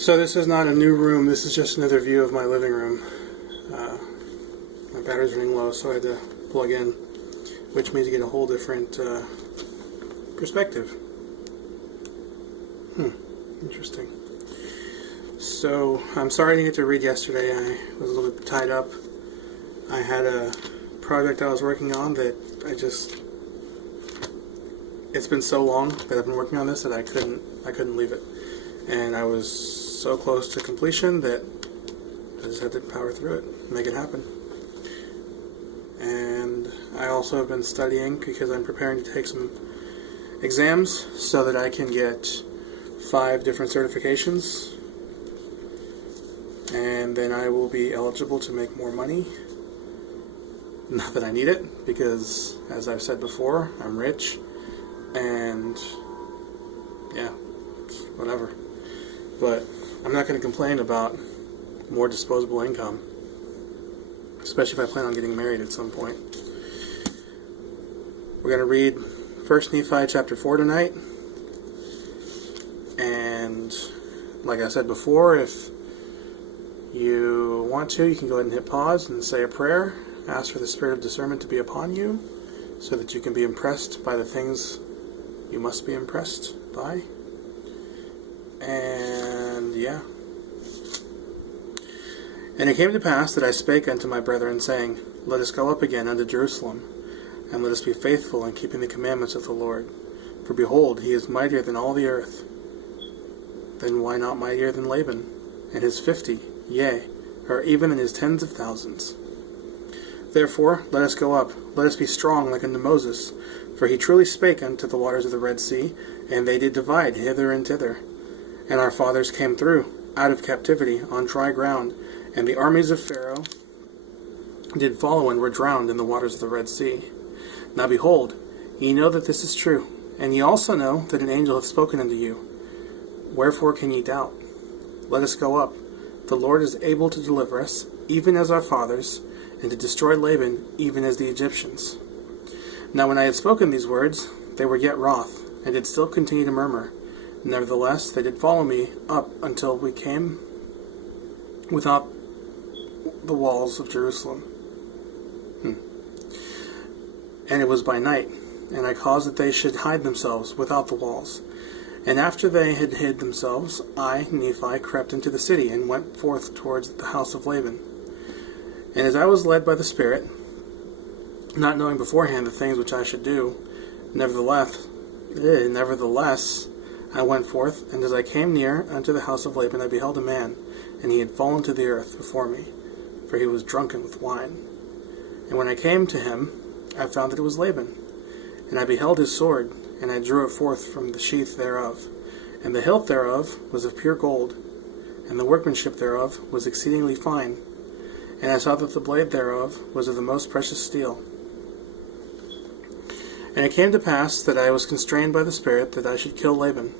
So this is not a new room, this is just another view of my living room. My battery's running low, so I had to plug in, which means you get a whole different perspective. Interesting. So, I'm sorry I didn't get to read yesterday. I was a little bit tied up. I had a project I was working on that it's been so long that I've been working on this that I couldn't leave it. And I was so close to completion that I just had to power through it, make it happen. And I also have been studying because I'm preparing to take some exams so that I can get 5 different certifications, and then I will be eligible to make more money. Not that I need it, because as I've said before, I'm rich, and yeah, whatever. But I'm not going to complain about more disposable income, especially if I plan on getting married at some point. We're going to read 1 Nephi chapter 4 tonight. And like I said before, if you want to, you can go ahead and hit pause and say a prayer. Ask for the spirit of discernment to be upon you so that you can be impressed by the things you must be impressed by. And yeah. And it came to pass that I spake unto my brethren, saying, Let us go up again unto Jerusalem, and let us be faithful in keeping the commandments of the Lord. For behold, he is mightier than all the earth. Then why not mightier than Laban, and his 50, yea, or even in his tens of thousands? Therefore, let us go up, let us be strong like unto Moses, for he truly spake unto the waters of the Red Sea, and they did divide hither and thither. And our fathers came through, out of captivity, on dry ground, and the armies of Pharaoh did follow and were drowned in the waters of the Red Sea. Now behold, ye know that this is true, and ye also know that an angel hath spoken unto you. Wherefore can ye doubt? Let us go up. The Lord is able to deliver us, even as our fathers, and to destroy Laban, even as the Egyptians. Now when I had spoken these words, they were yet wroth, and did still continue to murmur. Nevertheless, they did follow me up until we came without the walls of Jerusalem. And it was by night, and I caused that they should hide themselves without the walls. And after they had hid themselves, I, Nephi, crept into the city, and went forth towards the house of Laban. And as I was led by the Spirit, not knowing beforehand the things which I should do, nevertheless, I went forth, and as I came near unto the house of Laban, I beheld a man, and he had fallen to the earth before me, for he was drunken with wine. And when I came to him, I found that it was Laban. And I beheld his sword, and I drew it forth from the sheath thereof. And the hilt thereof was of pure gold, and the workmanship thereof was exceedingly fine. And I saw that the blade thereof was of the most precious steel. And it came to pass that I was constrained by the Spirit that I should kill Laban.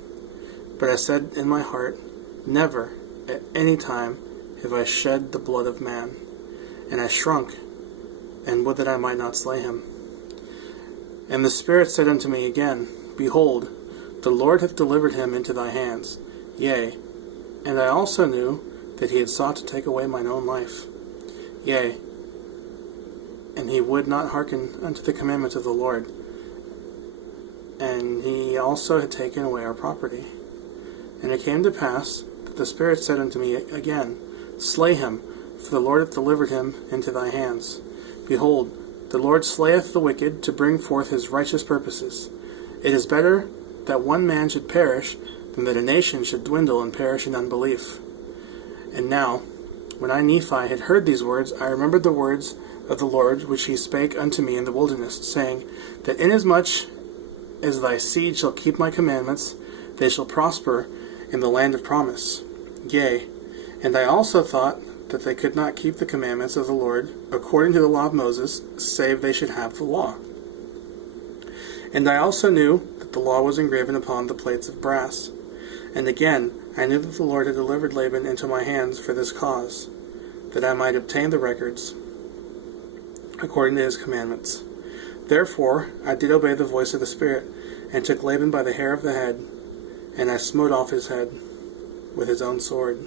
But I said in my heart, Never at any time have I shed the blood of man. And I shrunk, and would that I might not slay him. And the Spirit said unto me again, Behold, the Lord hath delivered him into thy hands. Yea, and I also knew that he had sought to take away mine own life. Yea, and he would not hearken unto the commandments of the Lord. And he also had taken away our property. And it came to pass that the Spirit said unto me again, Slay him, for the Lord hath delivered him into thy hands. Behold, the Lord slayeth the wicked to bring forth his righteous purposes. It is better that one man should perish than that a nation should dwindle and perish in unbelief. And now, when I, Nephi, had heard these words, I remembered the words of the Lord which he spake unto me in the wilderness, saying, That inasmuch as thy seed shall keep my commandments, they shall prosper in the land of promise. Yea, and I also thought that they could not keep the commandments of the Lord according to the law of Moses, save they should have the law. And I also knew that the law was engraven upon the plates of brass. And again, I knew that the Lord had delivered Laban into my hands for this cause, that I might obtain the records according to his commandments. Therefore I did obey the voice of the Spirit, and took Laban by the hair of the head, and I smote off his head. with his own sword.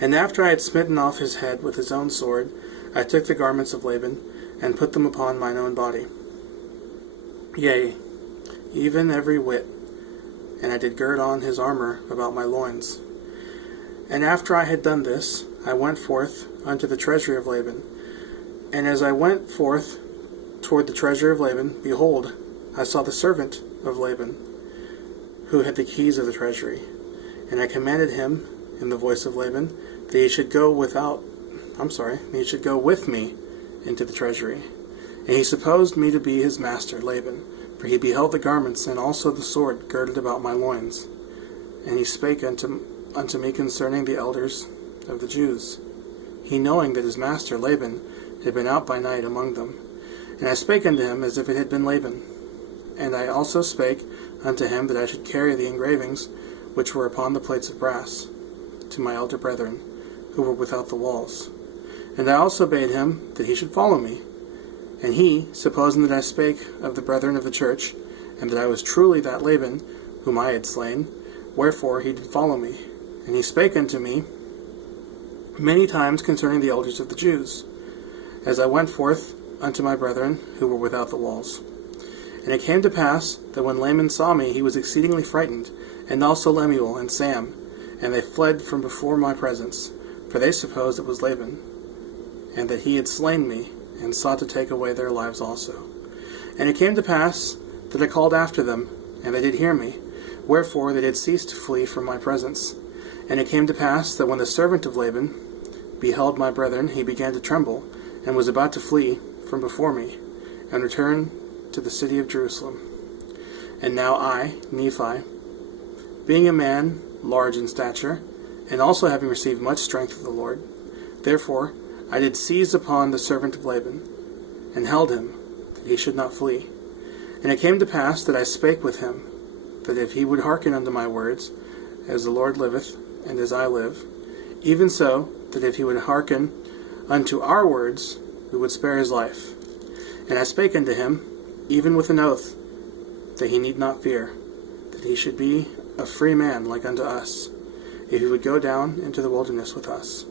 And after I had smitten off his head with his own sword, I took the garments of Laban, and put them upon mine own body. Yea, even every whit, and I did gird on his armor about my loins. And after I had done this, I went forth unto the treasury of Laban. And as I went forth toward the treasury of Laban, behold, I saw the servant of Laban, who had the keys of the treasury. And I commanded him, in the voice of Laban, that he should go with me into the treasury. And he supposed me to be his master, Laban, for he beheld the garments and also the sword girded about my loins. And he spake unto me concerning the elders of the Jews, he knowing that his master, Laban, had been out by night among them. And I spake unto him as if it had been Laban. And I also spake unto him that I should carry the engravings which were upon the plates of brass to my elder brethren, who were without the walls. And I also bade him that he should follow me. And he, supposing that I spake of the brethren of the church, and that I was truly that Laban whom I had slain, wherefore he did follow me. And he spake unto me many times concerning the elders of the Jews, as I went forth unto my brethren who were without the walls. And it came to pass that when Laman saw me, he was exceedingly frightened, and also Lemuel and Sam, and they fled from before my presence, for they supposed it was Laban, and that he had slain me, and sought to take away their lives also. And it came to pass that I called after them, and they did hear me, wherefore they did cease to flee from my presence. And it came to pass that when the servant of Laban beheld my brethren, he began to tremble, and was about to flee from before me, and return to the city of Jerusalem. And now I, Nephi, being a man large in stature, and also having received much strength of the Lord, therefore I did seize upon the servant of Laban, and held him, that he should not flee. And it came to pass that I spake with him, that if he would hearken unto my words, as the Lord liveth, and as I live, even so, that if he would hearken unto our words, we would spare his life. And I spake unto him, even with an oath, that he need not fear, that he should be a free man like unto us, if he would go down into the wilderness with us.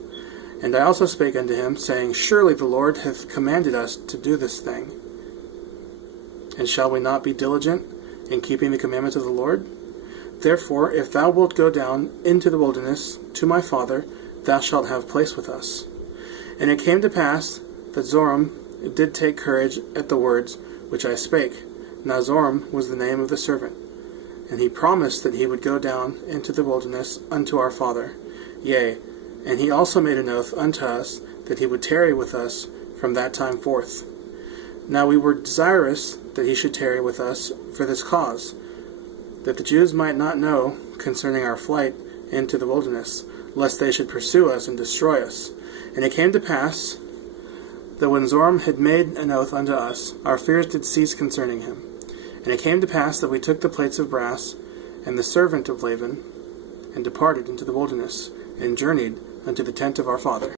And I also spake unto him, saying, Surely the Lord hath commanded us to do this thing. And shall we not be diligent in keeping the commandments of the Lord? Therefore, if thou wilt go down into the wilderness to my father, thou shalt have place with us. And it came to pass that Zoram did take courage at the words which I spake. Now Zoram was the name of the servant. And he promised that he would go down into the wilderness unto our father. Yea, and he also made an oath unto us that he would tarry with us from that time forth. Now we were desirous that he should tarry with us for this cause, that the Jews might not know concerning our flight into the wilderness, lest they should pursue us and destroy us. And it came to pass that when Zoram had made an oath unto us, our fears did cease concerning him. And it came to pass that we took the plates of brass and the servant of Laban, and departed into the wilderness, and journeyed unto the tent of our father.